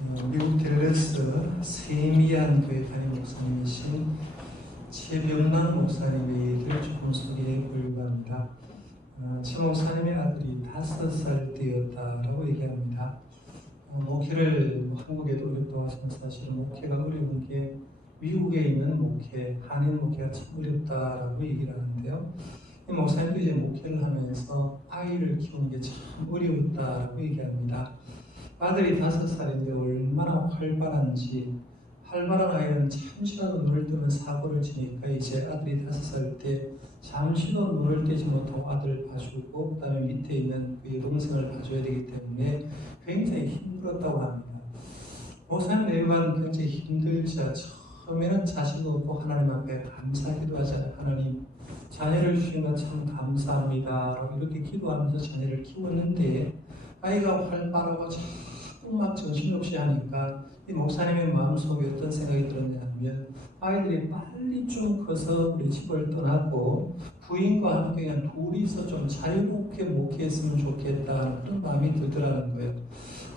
미국 댈러스 세미안 교회 담임 목사님이신 최병란 목사님의 얘기를 조금 소개해 보려고 합니다. 최 목사님의 아들이 5살 때였다라고 얘기합니다. 목회를 한국에도 어렵다고 하지만 사실은 목회가 어려운 게 미국에 있는 목회, 한인 목회가 참 어렵다라고 얘기를 하는데요. 이 목사님도 이제 목회를 하면서 아이를 키우는 게 참 어려웠다라고 얘기합니다. 아들이 5살인데 얼마나 활발한지, 활발한 아이는 잠시라도 눈을 뜨면 사고를 치니까 이제 아들이 5살 때 잠시도 눈을 떼지 못하고 아들을 봐주고 그 다음에 밑에 있는 그 여동생을 봐줘야 되기 때문에 굉장히 힘들었다고 합니다. 목사님 내만 굉장히 힘들자 처음에는 자신도 없고 하나님 앞에 감사기도 하잖아요. 하나님 자녀를 주신 건 참 감사합니다. 이렇게 기도하면서 자녀를 키웠는데 아이가 활발하고 자꾸 막 정신없이 하니까 이 목사님의 마음속에 어떤 생각이 들었냐면 아이들이 빨리 좀 커서 우리 집을 떠나고 부인과 함께 그냥 둘이서 좀 자유롭게 목회했으면 좋겠다는 그런 마음이 들더라는 거예요.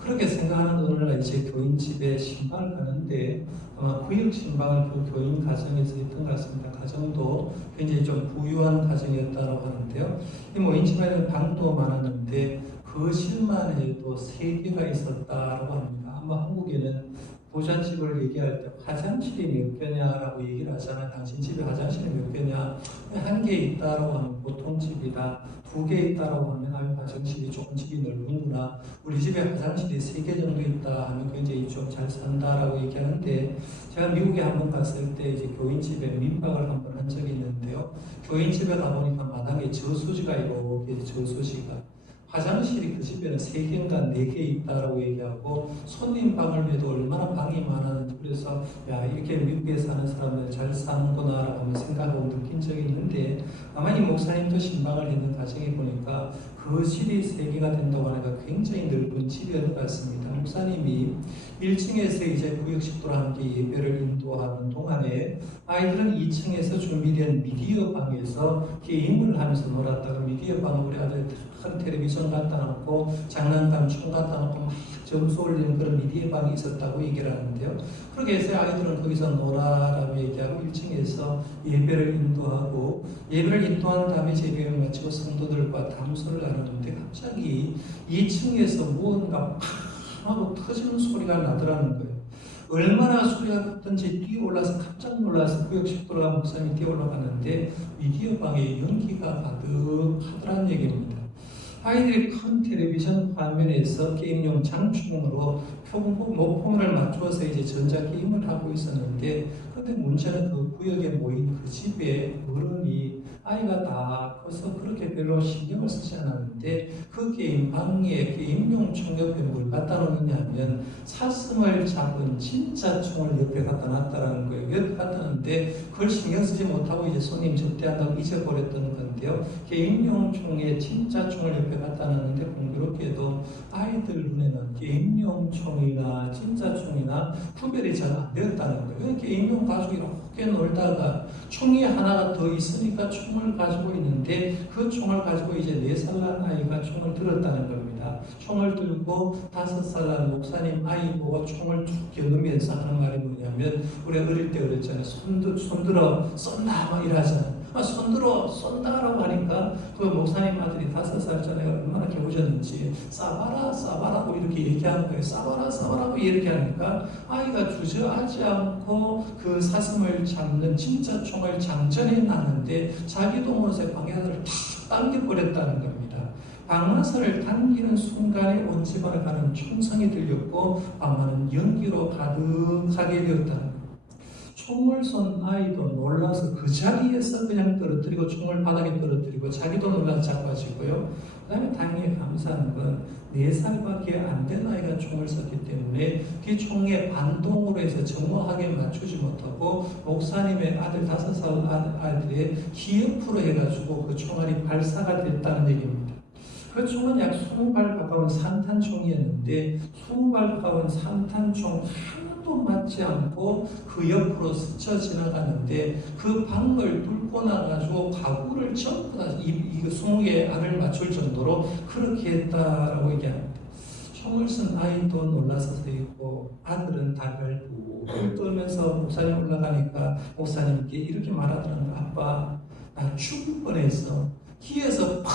그렇게 생각하는 어느 날 이제 교인 집에 신방을 가는데 아마 구역 신방을 그 교인 가정에서 했던 것 같습니다. 가정도 굉장히 좀 부유한 가정이었다고 하는데요. 이 모인 집안에는 방도 많았는데 거실만 해도 3개가 있었다고 합니다. 아마 한국에는 부잣집을 얘기할 때 화장실이 몇 개냐라고 얘기를 하잖아요. 당신 집에 화장실이 몇 개냐? 1개 있다라고 하면 보통 집이다. 2개 있다라고 하면 화장실이 조금 집이 넓은구나. 우리 집에 화장실이 3개 정도 있다 하면 굉장히 좀 잘 산다라고 얘기하는데 제가 미국에 한번 갔을 때 이제 교인 집에 민박을 한번 한 적이 있는데요. 교인 집에 가보니까 마당에 저수지가 이렇게 저수지가 화장실이 그 집에는 3개인가 4개 있다라고 얘기하고 손님 방을 해도 얼마나 방이 많았는지 그래서 야 이렇게 미국에 사는 사람들 잘 사는구나 라고 생각하고 느낀 적이 있는데 아마 이 목사님도 신방을 했는 가정에 보니까 거실이 3개가 된다고 하니까 굉장히 넓은 집이었던 것 같습니다. 목사님이 1층에서 이제 구역식도와 함께 예배를 인도하는 동안에 아이들은 2층에서 준비된 미디어 방에서 게임을 하면서 놀았다가 미디어 방은 우리 아들 큰 텔레비전 갖다 놓고 장난감 총 갖다 놓고 막 점수 올리는 그런 미디어 방이 있었다고 얘기를 하는데요. 그렇게 해서 아이들은 거기서 놀아라고 얘기하고 1층에서 예배를 인도하고 예배를 인도한 다음에 예배를 마치고 성도들과 담소를 나누는데 갑자기 2층에서 무언가 팍 하고 터지는 소리가 나더라는 거예요. 얼마나 소리가 컸던지 뛰어올라서 깜짝 놀라서 구역식도라 목사님이 뛰어올라가는데 미디어 방에 연기가 가득하더란 얘기입니다. 아이들이 큰 텔레비전 화면에서 게임용 장충으로 목포문을 맞추어서 이제 전자게임을 하고 있었는데 그런데 문제는 그 구역에 모인 그 집에 어른이 아이가 다 커서 그렇게 별로 신경을 쓰지 않았는데 그 게임방에 게임용 총 옆에 뭘 갖다 놓느냐 하면 사슴을 잡은 진짜 총을 옆에 갖다 놨다는 거예요. 옆에 갖다 놨는데 그걸 신경 쓰지 못하고 이제 손님 접대한다고 잊어버렸던 건데요. 게임용 총에 진짜 총을 옆에 갖다 놨는데 공교롭게도 아이들 눈에는 게임용 총이나 진짜 총이나 구별이 잘 안 되었다는 거예요. 게임용 가지고 이렇게 놀다가 총이 하나가 더 있으니까 총을 가지고 있는데 그 총을 가지고 이제 4살 난 아이가 총을 들었다는 겁니다. 총을 들고 5살 난 목사님 아이 보고 총을 툭 겨누면서 하는 말이 뭐냐면 우리 어릴 때 그랬잖아요. 손들어 쏜다 막 이러잖아요. 손들어 쏜다라고 하니까 그 목사님 아들이 5살짜리가 얼마나 겨우졌는지 쏴봐라 이렇게 얘기하는 거예요. 쏴봐라 이렇게 하니까 아이가 주저하지 않고 그 사슴을 잡는 진짜 총을 장전해 놨는데 자기도 모르게 방향을 탁 당겨버렸다는 겁니다. 방아쇠를 당기는 순간에 온 집안에 가는 총성이 들렸고 방안은 연기로 가득하게 되었다는 거예요. 총을 쏜 아이도 놀라서 그 자리에서 그냥 떨어뜨리고 총을 바닥에 떨어뜨리고 자기도 놀라서 자빠지고요. 그 다음에 당연히 감사한 건 4살밖에 안 된 아이가 총을 쐈기 때문에 그 총의 반동으로 해서 정확하게 맞추지 못하고 목사님의 아들 5살 아들의 귀 옆으로 해가지고 그 총알이 발사가 됐다는 얘기입니다. 그 총은 약 20발 가까운 산탄총이었는데 20발 가까운 산탄총 하나도 맞지 않고 그 옆으로 스쳐 지나가는데 그 방을 뚫고 나가지고 가구를 전부 다 이 20개의 알을 맞출 정도로 그렇게 했다라고 얘기합니다. 총을 쓴 아이도 놀라서 서 있고 아들은 다리를 뚝 떨면서 목사님 올라가니까 목사님께 이렇게 말하더라고요. 아빠 나 죽을 뻔했어. 귀에서 팍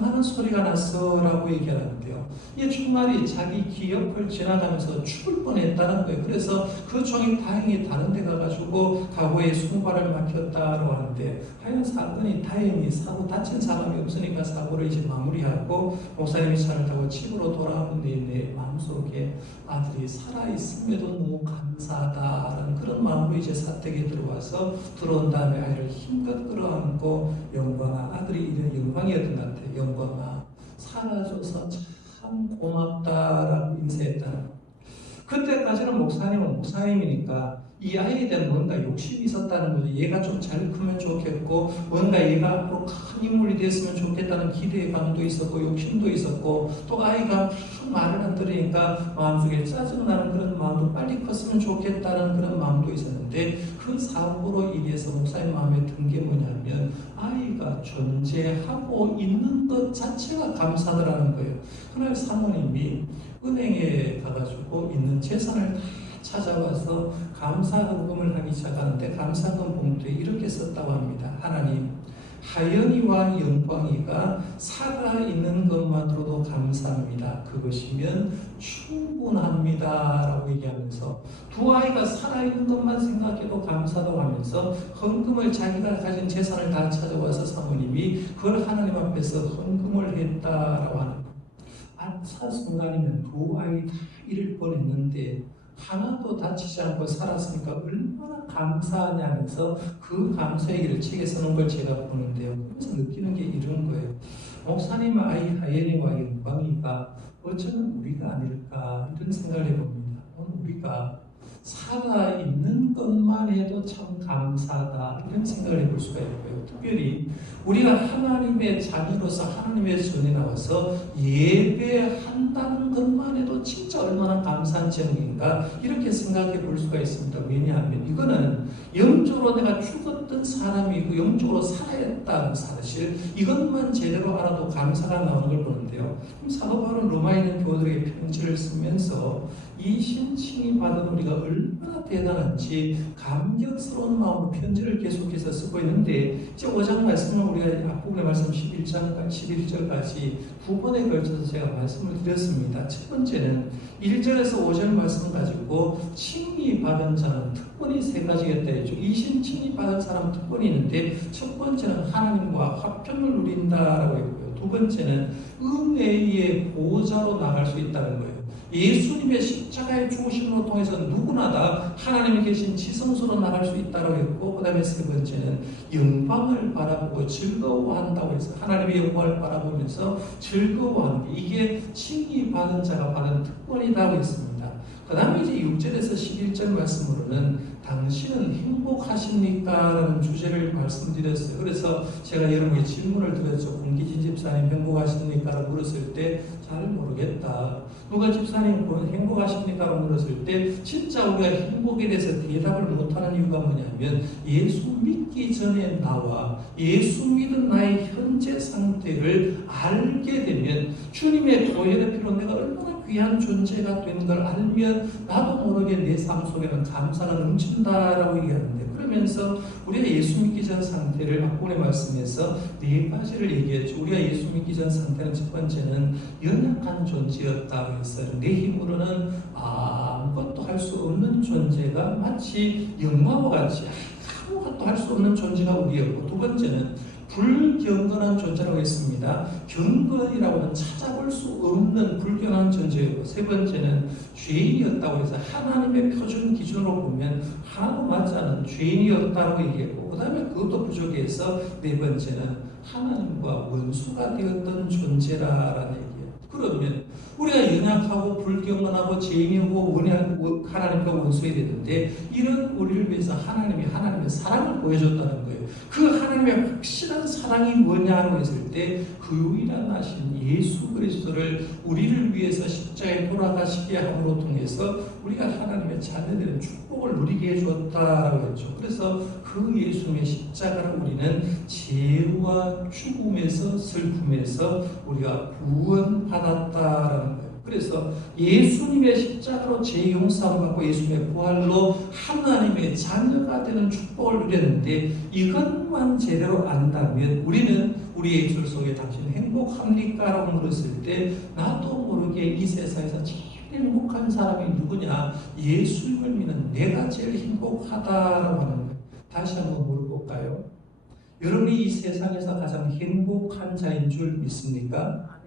하는 소리가 났어라고 얘기하는데요. 이 총알이 자기 귀 옆을 지나가면서 죽을 뻔했다는 거예요. 그래서 그 총이 다행히 다른 데 가가지고 가고에 손발을 막혔다고 하는데 하여간 사건이 다행히 사고 다친 사람이 없으니까 사고를 이제 마무리하고 목사님이 차를 타고 집으로 돌아오는데 내 마음속에 아들이 살아있음에도 너무 감사하다라는 그런 마음으로 이제 사택에 들어와서 들어온 다음에 아이를 힘껏 끌어안고 영광아, 아들이 이런 영광이었던 것 같아요. 영광아 살아줘서 참 고맙다라고 인사했다는 거. 그때까지는 목사님은 목사님이니까 이 아이에 대한 뭔가 욕심이 있었다는 거죠. 얘가 좀 잘 크면 좋겠고 뭔가 얘가 앞으로 큰 인물이 됐으면 좋겠다는 기대감도 있었고 욕심도 있었고 또 아이가 말을 안 들으니까 마음속에 짜증나는 그런 마음도 빨리 컸으면 좋겠다는 그런 마음도 있었는데 그 사고로 인해서 목사님 마음에 든 게 뭐냐면 아이가 존재하고 있는 것 자체가 감사하더라는 거예요. 그날 사모님이 은행에 가가지고 있는 재산을 다 찾아와서 감사헌금을 하기 시작하는데 감사헌금 봉투에 이렇게 썼다고 합니다. 하나님, 하연이와 영광이가 살아있는 것만으로도 감사합니다. 그것이면 충분합니다. 라고 얘기하면서 두 아이가 살아있는 것만 생각해도 감사하다고 하면서 헌금을 자기가 가진 재산을 다 찾아와서 사모님이 그걸 하나님 앞에서 헌금을 했다라고 하는 거예요. 안사 순간이면 두 아이 다 잃을 뻔했는데 하나도 다치지 않고 살았으니까 얼마나 감사하냐면서 그 감사 얘기를 책에 써놓은 걸 제가 보는데요. 그래서 느끼는 게 이런 거예요. 목사님 아이 하연이와 영광이가 어쩌면 우리가 아닐까 이런 생각을 해봅니다. 오늘 우리가 살아있는 것만 해도 참 감사하다 이런 생각을 해볼 수가 있고요. 특별히 우리가 하나님의 자녀로서 하나님의 전에 나와서 예배한다는 것만 해도 진짜 얼마나 감사한 제목인가 이렇게 생각해 볼 수가 있습니다. 왜냐하면 이거는 영적으로 내가 죽었던 사람이고 영적으로 살아있다는 사실 이것만 제대로 알아도 감사가 나오는 걸 보는데요. 사도 바울은 로마에 있는 교우들에게 편지를 쓰면서 이 신칭이 받은 우리가 얼마나 대단한지 감격스러운 마음으로 편지를 계속해서 쓰고 있는데 이제 5장 말씀을 우리가 앞부분의 말씀 11절까지 두 번에 걸쳐서 제가 말씀을 드렸습니다. 첫 번째는 1절에서 5절 말씀을 가지고 칭의 받은 자는 특권이 세 가지겠다 했죠. 이신 칭의 받은 사람 특권이 있는데 첫 번째는 하나님과 화평을 누린다라고 했고요. 두 번째는 은혜의 보호자로 나갈 수 있다는 거예요. 예수님의 십자가의 죽으심으로 통해서 누구나 다 하나님이 계신 지성소로 나갈 수 있다고 했고 그 다음에 세 번째는 영광을 바라보고 즐거워한다고 해서 하나님의 영광을 바라보면서 즐거워하는 게 이게 칭의 받은 자가 받은 특권이라고 했습니다. 그 다음에 이제 6절에서 11절 말씀으로는 당신은 행복하십니까? 라는 주제를 말씀드렸어요. 그래서 제가 여러분에게 질문을 드렸죠. 공기진 집사님 행복하십니까? 라고 물었을 때 잘 모르겠다. 누가 집사님 행복하십니까? 라고 물었을 때 진짜 우리가 행복에 대해서 대답을 못하는 이유가 뭐냐면 예수 믿기 전에 나와 예수 믿은 나의 현재 상태를 알게 되면 주님의 보혈의 피로 내가 얼마나 귀한 존재가 된 걸 알면 나도 모르게 내 삶 속에는 감사가 넘친다라고 얘기하는데 그러면서 우리가 예수 믿기 전 상태를 앞부분의 말씀에서 네 가지를 얘기했죠. 우리가 예수 믿기 전 상태는 첫 번째는 연약한 존재였다고 했어요. 내 힘으로는 아무것도 할 수 없는 존재가 마치 영마와 같이 아무것도 할 수 없는 존재가 우리였고 두 번째는 불경건한 존재라고 했습니다. 경건이라고 하면 찾아볼 수 없는 불경건한 존재였고 세 번째는 죄인이었다고 해서 하나님의 표준 기준으로 보면 하나도 맞지 않은 죄인이었다고 얘기했고 그 다음에 그것도 부족해서 네 번째는 하나님과 원수가 되었던 존재라는 얘기예요. 그러면 우리가 연약하고 불경건하고 죄인이고 하나님과 원수가 되는데 이런 우리를 위해서 하나님이 하나님의 사랑을 보여줬다는 거예요. 그 하나님의 확실한 사랑이 뭐냐고 했을 때 그 유일한 하신 예수 그리스도를 우리를 위해서 십자가에 돌아가시게 함으로 통해서 우리가 하나님의 자녀들의 축복을 누리게 해줬다라고 했죠. 그래서 그 예수님의 십자가를 우리는 죄와 죽음에서 슬픔에서 우리가 구원받았다라는 거예요. 그래서 예수님의 십자가로 죄 용서함을 받고 예수님의 부활로 하나님의 자녀가 되는 축복을 누렸는데 이것만 제대로 안다면 우리는 우리의 입술 속에 당신 행복합니까? 라고 물었을 때 나도 모르게 이 세상에서 제일 행복한 사람이 누구냐? 예수님을 믿는 내가 제일 행복하다라고 하는 거예요. 다시 한번 물어볼까요? 여러분이 이 세상에서 가장 행복한 자인 줄 믿습니까?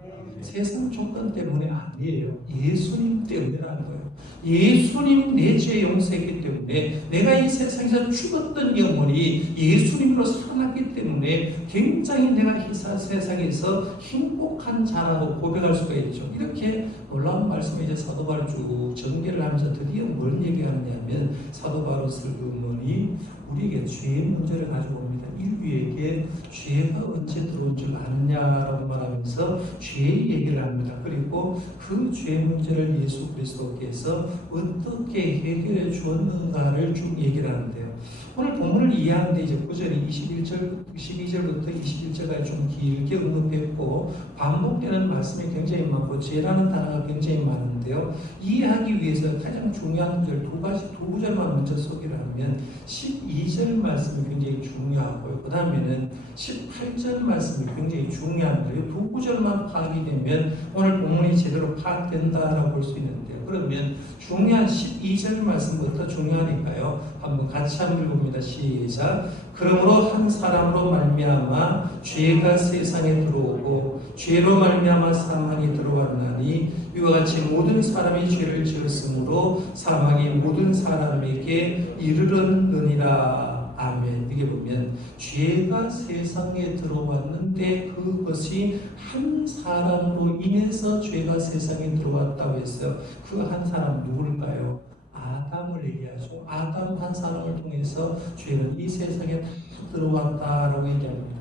세상 조건 때문에 아니에요. 예수님 때문이라는 거예요. 예수님 내 죄 용서했기 때문에 내가 이 세상에서 죽었던 영혼이 예수님으로 살아났기 때문에 굉장히 내가 이 세상에서 행복한 자라고 고백할 수가 있죠. 이렇게 놀라운 말씀을 이제 사도 바울이 쭉 전개를 하면서 드디어 뭘 얘기하느냐면 사도 바울 설교문이 우리에게 죄의 문제를 가지고 옵니다. 인류에게 죄가 언제 들어온 줄 아느냐라고 말하면서 죄의 얘기를 합니다. 그리고 그 죄 문제를 예수 그리스도께서 어떻게 해결해 주었는가를 쭉 얘기를 하는데요. 오늘 본문을 이해하는데 이제 9절이 12절부터 21절까지 좀 길게 언급했고 반복되는 말씀이 굉장히 많고 죄라는 단어가 굉장히 많은데요. 이해하기 위해서 가장 중요한 구절 두 구절만 먼저 소개를 하면 12절 말씀이 굉장히 중요하고요. 그 다음에는 18절 말씀이 굉장히 중요한데요. 두 구절만 파악이 되면 오늘 본문이 제대로 파악된다라고 볼 수 있는데요. 그러면 중요한 12절 말씀부터 중요하니까요. 한번 같이 한번 읽어봅니다. 시작. 그러므로 한 사람으로 말미암아 죄가 세상에 들어오고 죄로 말미암아 사망이 들어왔나니 이와 같이 모든 사람이 죄를 지었으므로 사망이 모든 사람에게 이르렀느니라. 아멘. 이게 보면 죄가 세상에 들어왔는데 그것이 한 사람으로 인해서 죄가 세상에 들어왔다고 했어요. 그 한 사람 누굴까요? 아담을 얘기하죠. 아담 한 사람을 통해서 죄는 이 세상에 다 들어왔다라고 얘기합니다.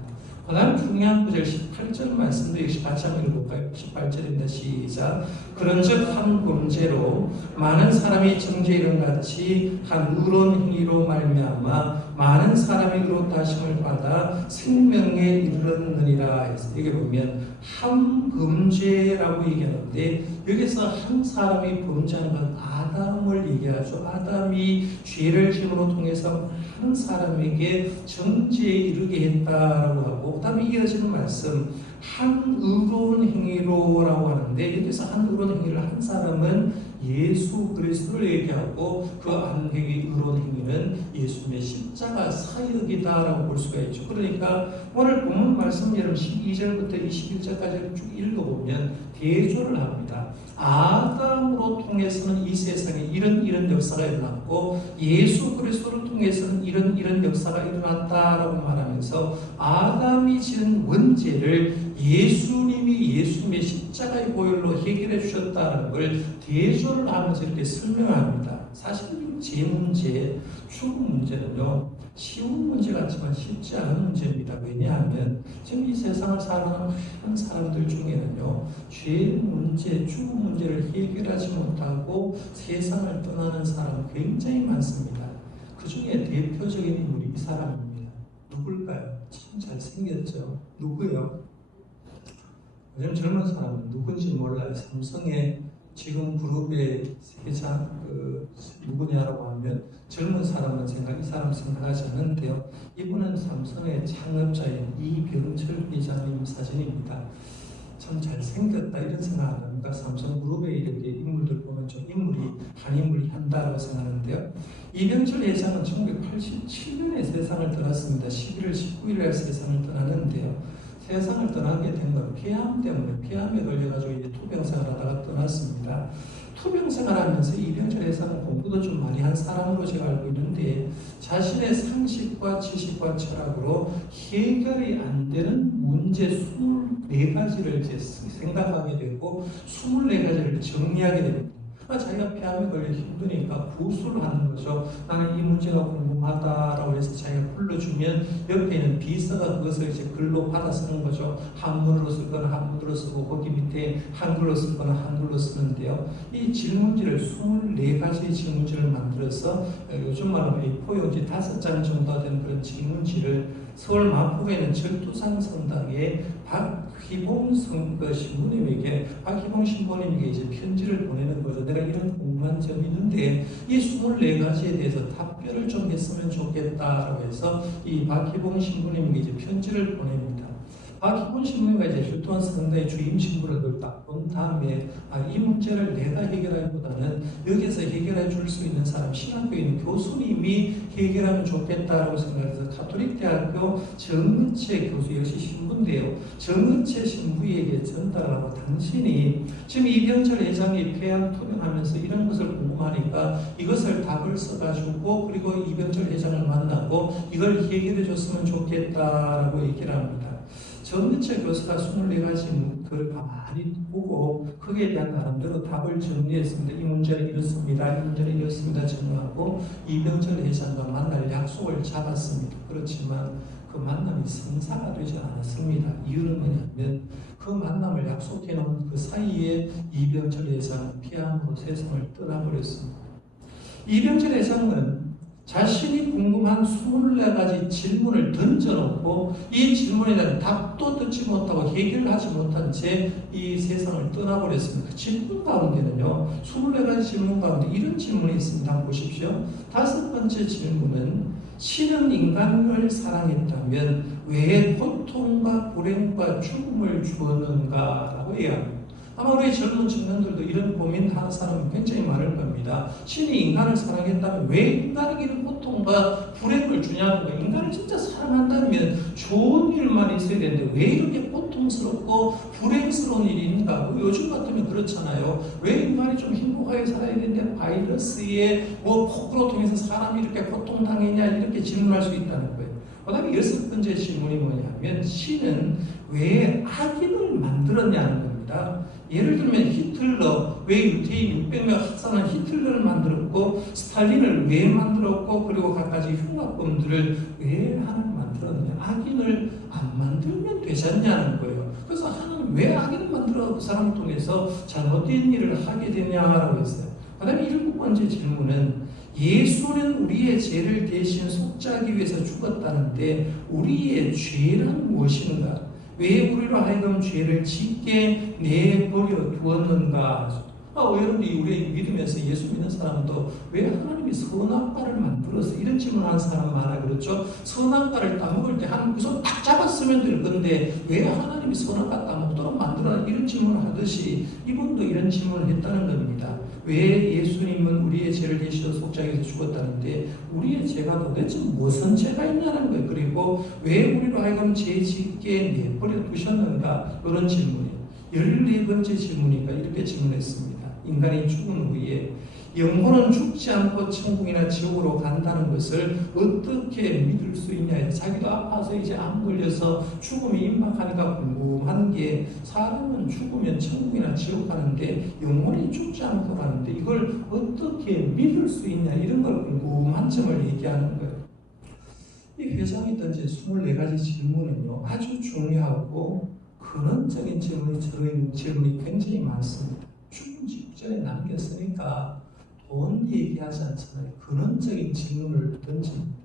그 다음 중요한 구절 18절 말씀도 역시 같이 한번 읽어볼까요? 18절입니다. 시작. 그런즉 한 범죄로 많은 사람이 정죄에 이른같이 한 의로운 행위로 말미암아 많은 사람이 의롭다심을 받아 생명에 이르렀느니라 해서 여기 보면 한 범죄라고 얘기하는데 여기서 한 사람이 범죄하는 건 아담을 얘기하죠. 아담이 죄를 지음으로 통해서 한 사람에게 정죄에 이르게 했다라고 하고 그 다음에 이어지는 말씀 한 의로운 행위로라고 하는데 여기서 한 의로운 행위를 한 사람은 예수 그리스도를 얘기하고 그 한 행위 의로운 행위는 예수님의 십자가 사역이다라고 볼 수가 있죠. 그러니까 오늘 본문 말씀 여러분 12절부터 21절까지 쭉 읽어보면 대조를 합니다. 아담으로 통해서는 이 세상에 이런 역사가 일어났고 예수 그리스도를 통해서는 이런 역사가 일어났다라고 말하면서 아담이 지은 원죄를 예수님이 예수님의 십자가의 보혈로 해결해 주셨다는 걸 대조를 하면서 이렇게 설명합니다. 사실 제 문제, 죽음 문제는요 쉬운 문제 같지만 쉽지 않은 문제입니다. 왜냐하면 지금 이 세상을 살아가는 많은 사람들 중에는요 죄 문제, 죽음 문제를 해결하지 못하고 세상을 떠나는 사람 굉장히 많습니다. 그 중에 대표적인 인물이 이 사람입니다. 누굴까요? 참 잘생겼죠. 누구요? 요즘 젊은 사람은 누군지 몰라요. 삼성의 지금 그룹의 회장 누구냐라고 하면 젊은 사람은 이 사람 생각하지 않는데요. 이분은 삼성의 창업자인 이병철 회장님 사진입니다. 참 잘생겼다 이런 생각 안 합니까? 삼성그룹의 이렇게 인물들 보면 좀 한 인물이 한다라고 생각하는데요. 이병철 회장은 1987년에 세상을 떠났습니다. 11월 19일에 세상을 떠났는데요. 세상을 떠나게 된 건 폐암 때문에 폐암에 걸려가지고 이제 투병생활하다가 떠났습니다. 투병생활하면서 이병철 회장은 공부도 좀 많이 한 사람으로 제가 알고 있는데 자신의 상식과 지식과 철학으로 해결이 안 되는 문제 24가지를 이제 생각하게 되고 24가지를 정리하게 됩니다. 자기가 폐암에 걸려 힘드니까 구술을 하는 거죠. 나는 이 문제가 궁금하다라고 해서 자기가 불러주면 옆에 있는 비서가 그것을 이제 글로 받아 쓰는 거죠. 한문으로 쓸거나 한문으로 쓰고 거기 밑에 한글로 쓸거나 한글로 쓰는데요. 이 질문지를 24가지 질문지를 만들어서 요즘 말로 A4용지 5장 정도 되는 그런 질문지를 서울 마포구에 있는 철두상 성당에 박희봉 신부님에게 이제 편지를 보내는 거죠. 내가 이런 궁금한 점이 있는데 이 24가지에 대해서 답변을 좀 했으면 좋겠다라고 해서 이 박희봉 신부님에게 이제 편지를 보냅니다. 박희봉 신부님과 이제 철두상 성당의 주임 신부를 그걸 딱 본 다음에 이 문제를 내가 해결하기보다는 여기서 해결해 줄 수 있는 사람, 신학교에 있는 교수님이 해결하면 좋겠다라고 생각해서 가톨릭 대학교 정은채 교수, 역시 신부인데요. 정은채 신부에게 전달하고 당신이 지금 이병철 회장이 폐암 투병하면서 이런 것을 궁금하니까 이것을 답을 써가지고 그리고 이병철 회장을 만나고 이걸 해결해 줬으면 좋겠다라고 얘기를 합니다. 정은채 교수가 24가지 그걸 가만히 보고 거기에 대한 나름대로 답을 정리했습니다. 이 문제는 이렇습니다. 이 문제는 이렇습니다. 정리하고 이병철 회장과 만날 약속을 잡았습니다. 그렇지만 그 만남이 성사가 되지 않았습니다. 이유는 뭐냐면 그 만남을 약속해 놓은 그 사이에 이병철 회장은 폐암으로 세상을 떠나버렸습니다. 이병철 회장은 자신이 궁금한 24가지 질문을 던져놓고 이 질문에 대한 답도 듣지 못하고 해결하지 못한 채 이 세상을 떠나버렸습니다. 그 질문 가운데는요, 24가지 질문 가운데 이런 질문이 있습니다. 한번 보십시오. 5번째 질문은 신은 인간을 사랑했다면 왜 고통과 불행과 죽음을 주었는가? 라고 얘기합니다. 아마 우리 젊은 청년들도 이런 고민하는 사람은 굉장히 많을 겁니다. 신이 인간을 사랑했다면 왜 인간에게 이런 고통과 불행을 주냐는 거예요. 인간을 진짜 사랑한다면 좋은 일만 있어야 되는데 왜 이렇게 고통스럽고 불행스러운 일이 있는가? 요즘 같으면 그렇잖아요. 왜 인간이 좀 행복하게 살아야 되는데 바이러스에 폭우로 통해서 사람이 이렇게 고통당했냐 이렇게 질문할 수 있다는 거예요. 그 다음에 6번째 질문이 뭐냐면 신은 왜 악인을 만들었냐는 겁니다. 예를 들면 히틀러, 왜 유태인 600명 학살한 히틀러를 만들었고 스탈린을 왜 만들었고 그리고 갖가지 흉악범들을 왜 하나님 만들었냐? 악인을 안 만들면 되지 않냐는 거예요. 그래서 하나님 왜 악인을 만들어 그 사람을 통해서 잘못된 일을 하게 되냐라고 했어요. 그 다음에 7번째 질문은 예수는 우리의 죄를 대신 속죄하기 위해서 죽었다는데 우리의 죄는 무엇인가? 왜 우리로 하여금 죄를 짓게 내버려 두었는가? 여러분이 우리 믿으면서 예수 믿는 사람도 왜 하나님이 선악과를 만들어서 이런 질문하는 사람 많아 그렇죠? 선악과를 따먹을 때 하나님 그 손 딱 잡았으면 될 건데 왜 하나님이 선악과 따먹도록 만들어 이런 질문을 하듯이 이분도 이런 질문을 했다는 겁니다. 왜 예수님은 우리의 죄를 대신해서 속죄하기 위해서 죽었다는데 우리의 죄가 도대체 무슨 죄가 있냐는 거예요. 그리고 왜 우리로 하여금 죄 짓게 내버려 두셨는가? 이런 질문이에요. 14번째 질문이니까 이렇게 질문했습니다. 인간이 죽은 후에 영혼은 죽지 않고 천국이나 지옥으로 간다는 것을 어떻게 믿을 수 있냐? 자기도 아파서 이제 암 걸려서 죽음이 임박하니까 궁금한 게 사람은 죽으면 천국이나 지옥 가는데 영혼이 죽지 않고 가는데 이걸 어떻게 믿을 수 있냐? 이런 걸 궁금한 점을 얘기하는 거예요. 이 회장이 던진 24가지 질문은요, 아주 중요하고 근원적인 질문이 들어있는 질문이 굉장히 많습니다. 죽음 직전에 남겼으니까 돈 얘기하지 않잖아요. 근원적인 질문을 던집니다.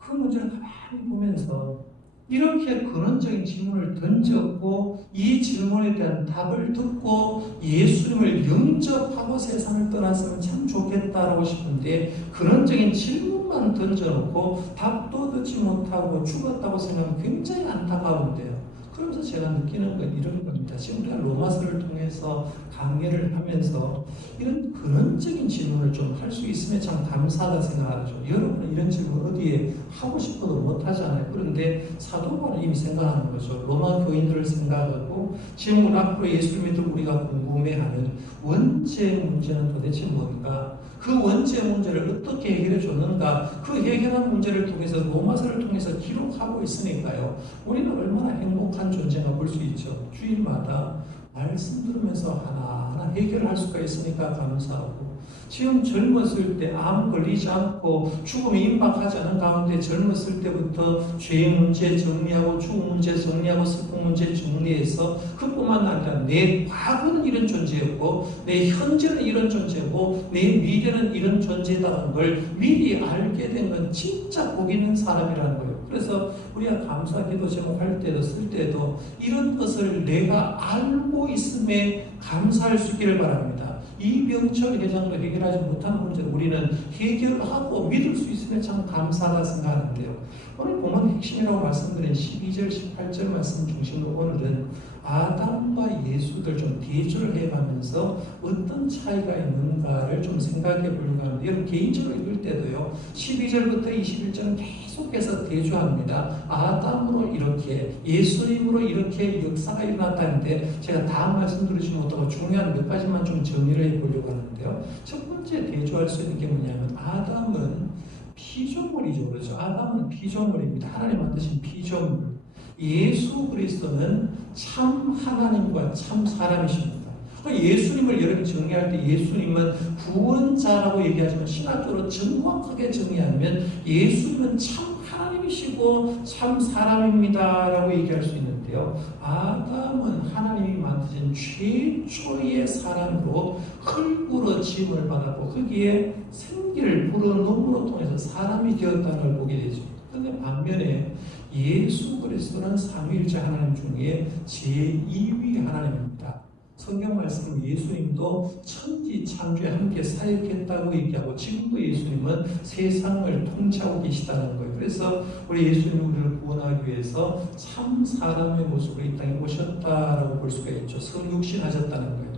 그 문제를 가만히 보면서 이렇게 근원적인 질문을 던졌고 이 질문에 대한 답을 듣고 예수님을 영접하고 세상을 떠났으면 참 좋겠다라고 싶은데 근원적인 질문만 던져놓고 답도 듣지 못하고 죽었다고 생각하면 굉장히 안타까운데요. 그러면서 제가 느끼는 건 이런 겁니다. 지금 우리가 로마서를 통해서 강의를 하면서 이런 근원적인 질문을 좀 할 수 있으면 참 감사하다 생각하죠. 여러분은 이런 질문 어디에 하고 싶어도 못하잖아요. 그런데 사도 바울은 이미 생각하는 거죠. 로마 교인들을 생각하고 지금 우리 앞으로 예수를 믿을 우리가 궁금해하는 원죄 문제는 도대체 뭔가? 그 원죄 문제를 어떻게 해결해 줬는가? 그 해결한 문제를 통해서 로마서를 통해서 기록하고 있으니까요. 우리는 얼마나 행복한 존재가 볼 수 있죠. 주일마다 말씀 들으면서 하나하나 해결할 수가 있으니까 감사하고 지금 젊었을 때 암 걸리지 않고 죽음에 임박하지 않은 가운데 젊었을 때부터 죄의 문제 정리하고 죽음 문제 정리하고 슬픔 문제 정리해서 그뿐만 아니라 내 과거는 이런 존재였고 내 현재는 이런 존재고 내 미래는 이런 존재다는 걸 미리 알게 된 건 진짜 복 있는 사람이라는 거예요. 그래서 우리가 감사 기도 제목할 때도 쓸 때도 이런 것을 내가 알고 있음에 감사할 수 있기를 바랍니다. 이병철 회장으로 해결하지 못한 문제를 우리는 해결하고 믿을 수 있으면 참 감사하다 생각하는데요. 오늘 본문 핵심이라고 말씀드린 12절, 18절 말씀 중심으로 오늘은 아담과 예수들 좀 대조를 해가면서 어떤 차이가 있는가를 좀 생각해 보려고 하는데 여러분 개인적으로 읽을 때도요 12절부터 21절은 계속해서 대조합니다. 아담으로 이렇게 예수님으로 이렇게 역사가 일어났다는데 제가 다 말씀드리지 못하고 중요한 몇 가지만 좀 정리를 해보려고 하는데요. 첫 번째 대조할 수 있는 게 뭐냐면 아담은 피조물이죠. 그렇죠? 아담은 피조물입니다. 하나님 만드신 피조물. 예수 그리스도는 참 하나님과 참 사람이십니다. 예수님을 여러분이 정리할 때 예수님은 구원자라고 얘기하지만 신학적으로 정확하게 정리하면 예수님은 참 하나님이시고 참 사람입니다 라고 얘기할 수 있는데요. 아담은 하나님이 만드신 최초의 사람으로 흙으로 지음을 받았고 거기에 생기를 불어넣음으로 통해서 사람이 되었다는 걸 보게 되죠. 그런데 반면에 예수 그리스도는 삼위일체 하나님 중에 제2위 하나님입니다. 성경 말씀은 예수님도 천지 창조에 함께 사역했다고 얘기하고 지금도 예수님은 세상을 통치하고 계시다는 거예요. 그래서 우리 예수님은 우리를 구원하기 위해서 참 사람의 모습으로 이 땅에 오셨다라고 볼 수가 있죠. 성육신하셨다는 거예요.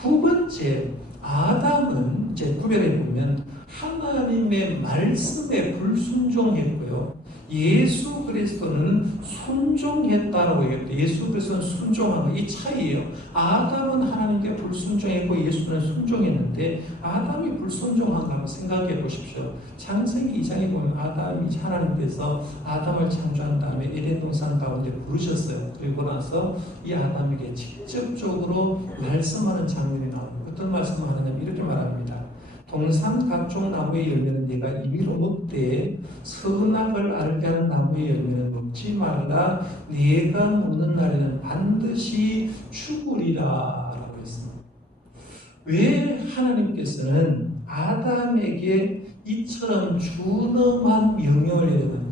두 번째, 아담은 이제 구별해 보면 하나님의 말씀에 불순종했고요. 예수 그리스도는 순종했다라고 얘기합니다. 예수 그리스도는 순종한 거, 이 차이예요. 아담은 하나님께 불순종했고 예수는 순종했는데 아담이 불순종한 거 한번 생각해 보십시오. 창세기 2장에 보면 아담이 하나님께서 아담을 창조한 다음에 에덴 동산 가운데 부르셨어요. 그리고 나서 이 아담에게 직접적으로 말씀하는 장면이 나옵니다. 어떤 말씀을 하느냐면 이렇게 말합니다. 동산 각종 나무의 열매는 네가 임의로 먹되 선악을 알게 하는 나무의 열매는 먹지 말라. 네가 먹는 날에는 반드시 죽으리라 라고 했습니다. 왜 하나님께서는 아담에게 이처럼 준엄한 명령을 내렸는가?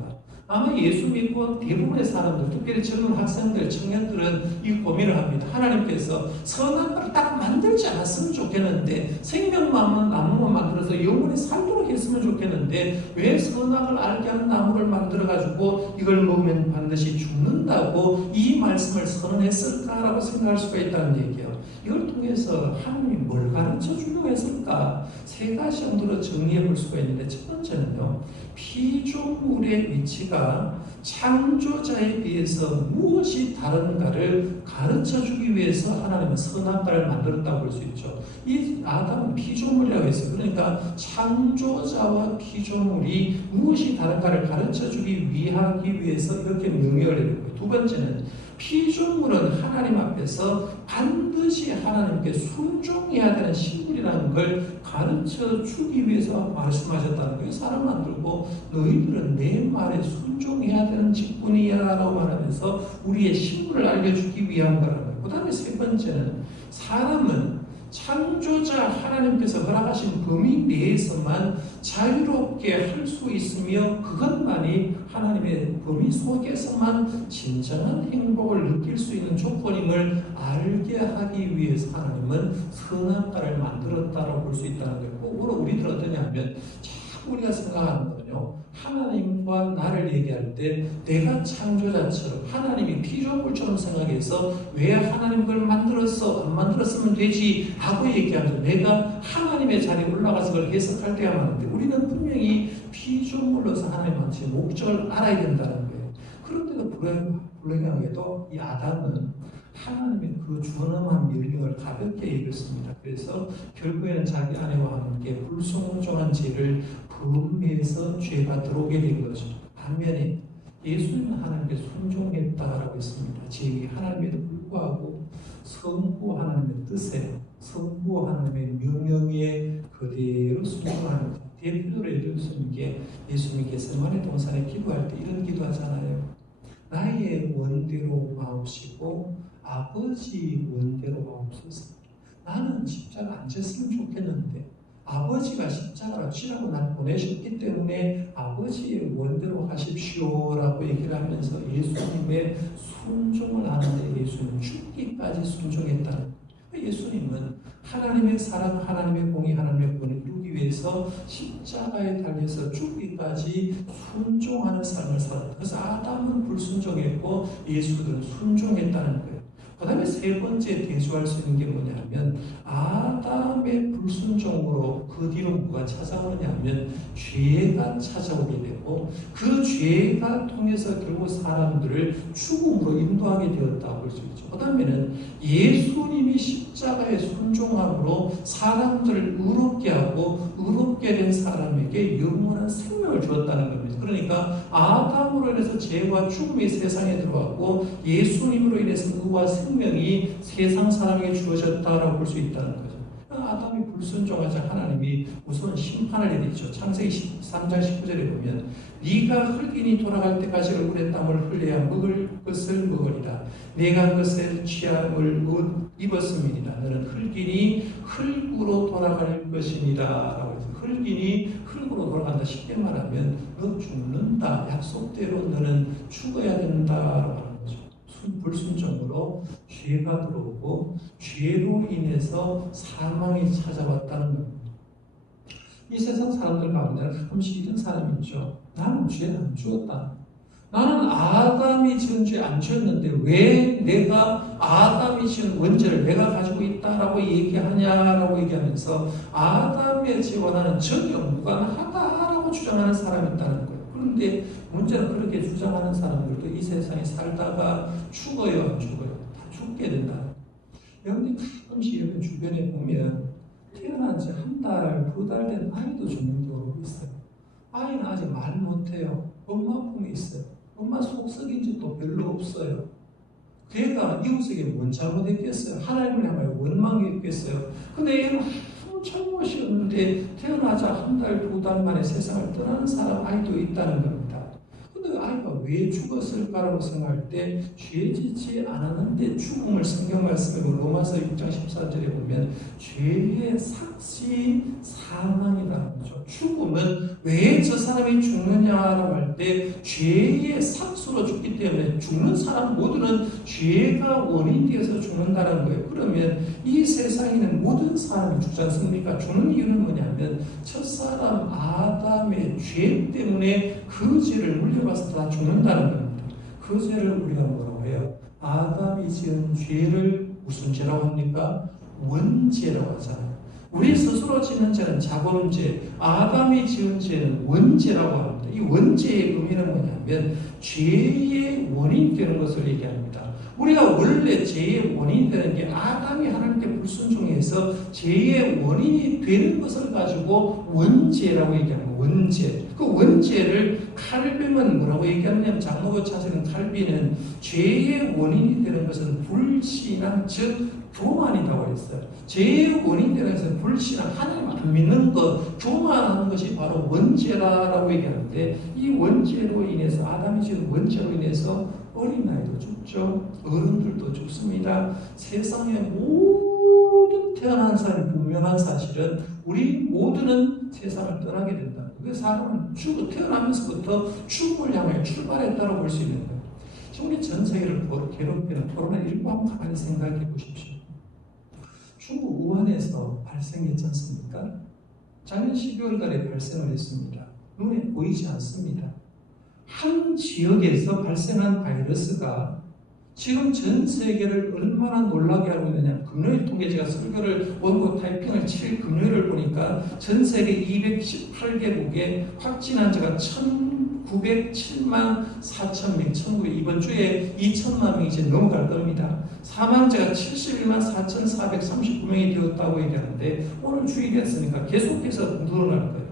아마 예수 믿고 대부분의 사람들, 특별히 젊은 학생들, 청년들은 이 고민을 합니다. 하나님께서 선한 걸 딱 만들지 않았으면 좋겠는데 생명만 나무만 만들어서 영원히 살도록 했으면 좋겠는데 왜 선악을 알게 하는 나무를 만들어가지고 이걸 먹으면 반드시 죽는다고 이 말씀을 선언했을까라고 생각할 수가 있다는 얘기예요. 이걸 통해서 하나님이 뭘 가르쳐 주려고 했을까? 세 가지 정도로 정리해 볼 수가 있는데 첫 번째는요. 피조물의 위치가 창조자에 비해서 무엇이 다른가를 가르쳐 주기 위해서 하나님은 선악과를 만들었다고 볼 수 있죠. 이 아담은 피조물이라고 했어요. 그러니까 창조자와 피조물이 무엇이 다른가를 가르쳐 주기 위해서 이렇게 명령을 내린 거예요. 두 번째는 피조물은 하나님 앞에서 반드시 하나님께 순종해야 되는 식물이라는 걸 가르쳐 주기 위해서 말씀하셨다는 거예요. 사람 만들고 너희들은 내 말에 순종해야 되는 직분이야 라고 말하면서 우리의 식물을 알려주기 위한 거라는 거예요. 그 다음에 세 번째는 사람은 창조자 하나님께서 허락하신 범위 내에서만 자유롭게 할 수 있으며 그것만이 하나님의 범위 속에서만 진정한 행복을 느낄 수 있는 조건임을 알게 하기 위해서 하나님은 선악과를 만들었다고 볼 수 있다는 거예요. 꼭 우리들은 어떠냐면 자꾸 우리가 생각하는 거는요. 하나님과 나를 얘기할 때 내가 창조자처럼 하나님이 피조물처럼 생각해서 왜 하나님 그걸 만들었어? 안 만들었으면 되지 하고 얘기하면서 내가 하나님의 자리에 올라가서 그걸 해석할 때가 많은데 우리는 분명히 피조물로서 하나님 만드신 목적을 알아야 된다는 거예요. 그런데도 불행하게도 이 아담은 하나님의 그 준엄한 명령을 가볍게 읽었습니다. 그래서 결국에는 자기 아내와 함께 불순종한 죄를 범해서 죄가 들어오게 된 거죠. 반면에 예수님은 하나님께 순종했다라고 했습니다. 제2 하나님에도 불구하고 성부 하나님의 뜻에, 성부 하나님의 명령에 그대로 순종하는 것. 대표적으로 예를 들면 게 예수님이 겟세마네 동산에 기도할 때 이런 기도하잖아요. 나의 원대로 마옵시고 아버지 원대로 마옵소서. 나는 십자가 안 졌으면 좋겠는데 아버지가 십자가를 지라고 날 보내셨기 때문에 아버지의 원대로 하십시오라고 얘기를 하면서 예수님의 순종을 하는데 예수님은 죽기까지 순종했다는 거예요. 예수님은 하나님의 사랑, 하나님의 공의, 하나님의 권을 이루기 위해서 십자가에 달려서 죽기까지 순종하는 삶을 살았다. 그래서 아담은 불순종했고 예수들은 순종했다는 거예요. 그 다음에 세 번째 대조할 수 있는 게 뭐냐면 아담의 불순종으로 그 뒤로 뭐가 찾아오느냐 하면 죄가 찾아오게 되고 그 죄가 통해서 결국 사람들을 죽음으로 인도하게 되었다고 볼 수 있죠. 그 다음에는 예수님이 십자가의 순종함으로 사람들을 의롭게 하고 의롭게 된 사람에게 영원한 생명을 주었다는 겁니다. 그러니까 아담으로 인해서 죄와 죽음이 세상에 들어왔고 예수님으로 인해서 의와 생명이 세상 사람에게 주어졌다라고 볼 수 있다는 거죠. 아담이 불순종하자 하나님이 우선 심판을 내리죠. 창세기 13장 19절에 보면 네가 흙이니 돌아갈 때까지 얼굴에 땀을 흘려야 먹을 것을 먹으리라. 내가 그것을 취함을 입었음이니라. 너는 흙이니 흙으로 돌아갈 것이니라. 라고 해서 흙이니 흙으로 돌아간다. 쉽게 말하면 너 죽는다. 약속대로 너는 죽어야 된다라고 하는 거죠. 불순종으로 죄가 들어오고 죄로 인해서 사망이 찾아왔다는 겁니다. 이 세상 사람들 가운데는 가끔씩 이런 사람이 있죠. 나는 죄 안 지었다. 나는 아담이 지은 죄 안 지었는데 왜 내가 아담이 지은 원죄를 내가 가지고 있다라고 얘기하냐라고 얘기하면서 아담의 죄와 나는 전혀 무관하다라고 주장하는 사람이 있다는 거예요. 그런데 문제는 그렇게 주장하는 사람들도 이 세상에 살다가 죽어요, 안 죽어요? 다 죽게 된다. 여러분이 가끔씩 이렇게 주변에 보면 태어난 지 한 달, 두 달 된 아이도 죽는 경우가 있어요. 아이는 아직 말 못해요. 엄마 품에 있어요. 엄마 속 썩인 적도 별로 없어요. 걔가 이웃에게 뭔 잘못했겠어요? 하나님을 향하여 원망했겠어요? 근데 얘는 잘못이었는데 태어나자 한 달, 두 달 만에 세상을 떠나는 사람 아이도 있다는 겁니다. 근데 아이가 왜 죽었을까라고 생각할 때 죄 짓지 않았는데 죽음을 성경 말씀에 로마서 6장 14절에 보면 죄의 삭시 사망이라는 거죠. 죽음은 왜 저 사람이 죽느냐라고 할 때 죄의 삭수로 죽기 때문에 죽는 사람 모두는 죄가 원인되어서 죽는다는 거예요. 그러면 이 세상에는 모든 사람이 죽지 않습니까? 죽는 이유는 뭐냐면 첫사람 아담의 죄 때문에 그 죄를 물려받아서 다 죽는다는 겁니다. 그 죄를 우리가 뭐라고 해요? 아담이 지은 죄를 무슨 죄라고 합니까? 원죄라고 하잖아요. 우리 스스로 지은 죄는 자본죄, 아담이 지은 죄는 원죄라고 합니다. 이 원죄의 의미는 뭐냐면 죄의 원인이 되는 것을 얘기합니다. 우리가 원래 죄의 원인이 되는 게 아담이 하나님께 불순종해서 죄의 원인이 되는 것을 가지고 원죄라고 얘기합니다. 원죄. 그 원죄를 칼빈은 뭐라고 얘기하냐면 장로교 차세는 칼빈은 죄의 원인이 되는 것은 불신앙 즉 교만이라고 했어요. 죄의 원인이 되는 것은 불신앙, 하나님 안 믿는 것, 교만하는 것이 바로 원죄라고 얘기하는데 이 원죄로 인해서 아담이 지은 원죄로 인해서 어린아이도 죽죠. 어른들도 죽습니다. 세상의 모든 태어난 사람이 분명한 사실은 우리 모두는 세상을 떠나게 된다. 그 사람은 태어나면서부터 죽음을 향해 출발했다고 볼 수 있는 거예요. 지금 우리 전 세계를 괴롭히는 코로나19 한번 가만히 생각해 보십시오. 중국 우한에서 발생했지 않습니까? 작년 12월 달에 발생을 했습니다. 눈에 보이지 않습니다. 한 지역에서 발생한 바이러스가 지금 전 세계를 얼마나 놀라게 하고 있느냐. 금요일 통계 제가 설교를 원고 타이핑을 7 금요일을 보니까 전 세계 218개국에 확진 환자가 1907만 4천 명, 이번 주에 2천만 명이 이제 넘어갈 겁니다. 사망자가 71만 4,439명이 되었다고 얘기하는데 오늘 주일이었으니까 계속해서 늘어날 거예요.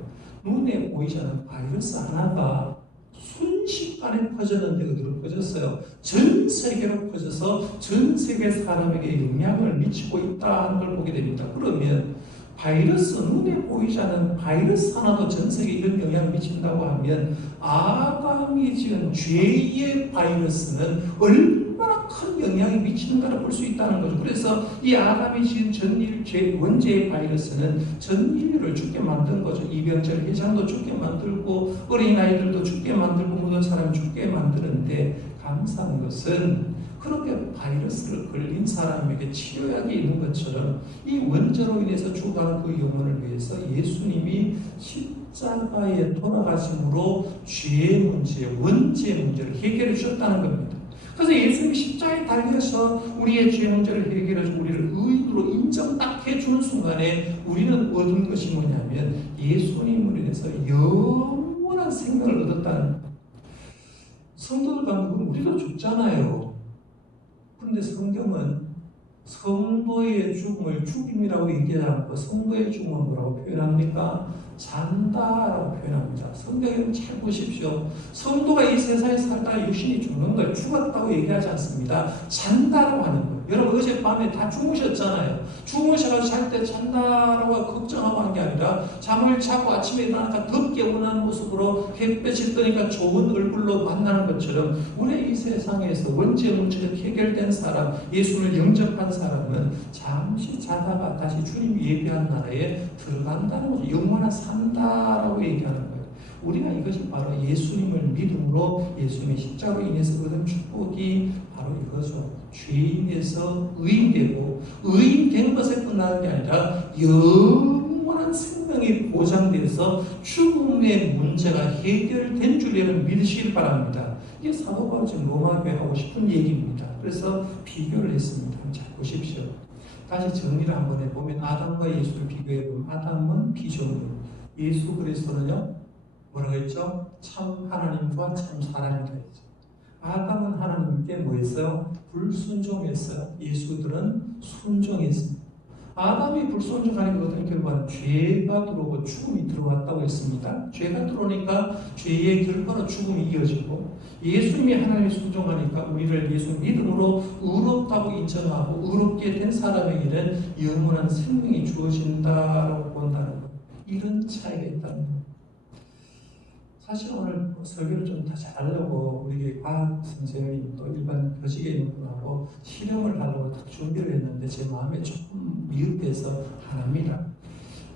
눈에 보이지 않는 바이러스 하나가 순식간에 퍼졌는데 어디로 퍼졌어요? 전 세계로 퍼져서 전 세계 사람에게 영향을 미치고 있다는 걸 보게 됩니다. 그러면 바이러스, 눈에 보이지 않는 바이러스 하나도 전 세계에 이런 영향을 미친다고 하면 아담이 지은 죄의 바이러스는 얼마나 큰 영향이 미치는가를 볼 수 있다는 거죠. 그래서 이 아담이 지은 전일 죄 원죄의 바이러스는 전 인류를 죽게 만든 거죠. 이병철 회장도 죽게 만들고 어린아이들도 죽게 만들고 모든 사람이 죽게 만드는데 감사한 것은 그렇게 바이러스를 걸린 사람에게 치료약이 있는 것처럼 이 원죄로 인해서 죽어가는 그 영혼을 위해서 예수님이 십자가에 돌아가심으로 죄의 문제, 원죄의 문제를 해결해 주셨다는 겁니다. 그래서 예수님이 십자가에 달려서 우리의 죄 문제를 해결해 주고 우리를 의인으로 인정 딱 해주는 순간에 우리는 얻은 것이 뭐냐면 예수님으로 인해서 영원한 생명을 얻었다는 겁니다. 성도들 가운데 우리도 죽잖아요. 그런데 성경은 성도의 죽음을 죽임이라고 얘기하지 않고 성도의 죽음은 뭐라고 표현합니까? 잔다라고 표현합니다. 성경을 잘 보십시오. 성도가 이 세상에 살다가 육신이 죽는 걸 죽었다고 얘기하지 않습니다. 잔다라고 하는 거예요. 여러분 어젯밤에 다 주무셨잖아요. 주무셔서 잘 때 잔다라고 걱정하고 한 게 아니라 잠을 자고 아침에 일어나니까 더 깨어난 모습으로 햇볕이 뜨니까 좋은 얼굴로 만나는 것처럼 우리 이 세상에서 원죄 문제가 해결된 사람, 예수를 영접한 사람은 잠시 자다가 다시 주님이 예비한 나라에 들어간다는 거죠. 영원한 산다라고 얘기하는 거예요. 우리가 이것이 바로 예수님을 믿음으로 예수님의 십자가로 인해서 얻은 축복이 바로 이거죠. 죄인에서 의인되고 의인된 것에 끝나는 게 아니라 영원한 생명이 보장돼서 죽음의 문제가 해결된 줄 여러분 믿으시길 바랍니다. 이게 사도 바울이 지금 로마교회 하고 싶은 얘기입니다. 그래서 비교를 했습니다. 잘 보십시오. 다시 정리를 한번 해보면 아담과 예수를 비교해보면 아담은 피조물, 예수 그리스도는요 뭐라고 했죠? 참 하나님과 참 사람이라 했죠. 아담은 하나님께 뭐 했어요? 불순종했어요. 예수들은 순종했습니다. 아담이 불순종하니까 어떤 결과는 죄가 들어오고 죽음이 들어왔다고 했습니다. 죄가 들어오니까 죄의 결과로 죽음이 이어지고 예수님이 하나님의 순종하니까 우리를 예수 믿음으로 의롭다고 인정하고 의롭게 된 사람에게는 영원한 생명이 주어진다라고 본다는 것. 이런 차이가 있다는 것. 사실 오늘 설교를 좀 더 잘하려고 우리 과학 선생님이 또 일반 교직에 있는 분하고 실험을 하려고 준비를 했는데 제 마음에 조금 미흡해서 안 합니다.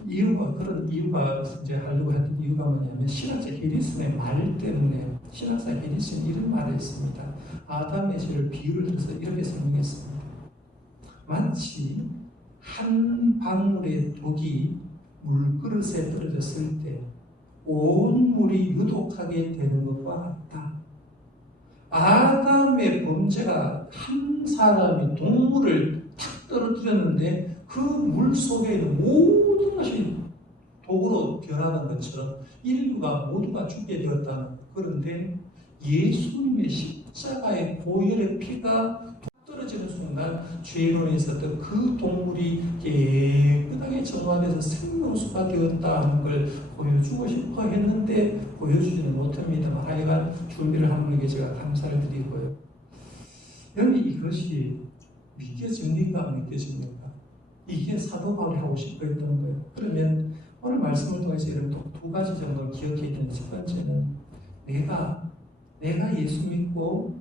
그런 이유가 이제 하려고 했던 이유가 뭐냐면 신학자 해리슨의 말 때문에 신학자 해리슨이 이런 말을 했습니다. 아담의 죄를 비유를 들어서 이렇게 설명했습니다. 마치 한 방울의 독이 물그릇에 떨어졌을 때 온 물이 유독하게 되는 것과 같다. 아담의 범죄가 한 사람이 동물을 탁 떨어뜨렸는데 그 물 속에 있는 모든 것이 독으로 변하는 것처럼 인류가 모두가 죽게 되었다는 것. 그런데 예수님의 십자가의 보혈의 피가 떨어지는 순간 죄로 있었던 그 동물이 깨끗하게 정화돼서 생명수가 되었다는 걸 보여주고 싶어 했는데 보여주지는 못합니다. 하여간 준비를 한 분에게 제가 감사를 드리고요. 여기 이것이 믿겨집니까? 안 믿겨집니까? 이게 사도 바울이 하고 싶어 했던 거예요. 그러면 오늘 말씀을 통해서 여러분 두 가지 정도를 기억해야 되는 첫 번째는 내가 예수 믿고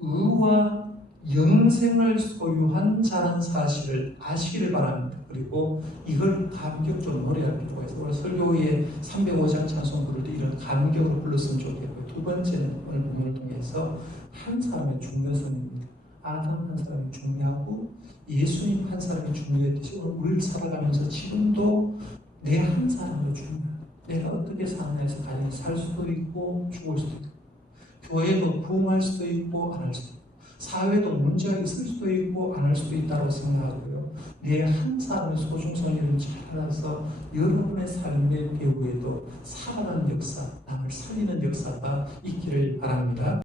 의와 영생을 소유한 자라는 사실을 아시기를 바랍니다. 그리고 이걸 감격적으로 노래할 필요가 있어요. 오늘 설교의 305장 찬송 부를 때 이런 감격으로 불렀으면 좋겠고요. 두 번째는 오늘 본문을 통해서 한 사람의 중요성입니다. 아담 한 사람이 중요하고 예수님 한 사람이 중요했듯이 오늘 우리를 살아가면서 지금도 내 한 사람이 중요해요. 내가 어떻게 사느냐에 해서 가정이 살 수도 있고 죽을 수도 있고 교회도 부흥할 수도 있고 안 할 수도 있고 사회도 문제가 있을 수도 있고 안 할 수도 있다고 생각하고요. 내 한 사람의 소중성을 잘 알아서 여러분의 삶의 배후에도 살아가는 역사, 남을 살리는 역사가 있기를 바랍니다.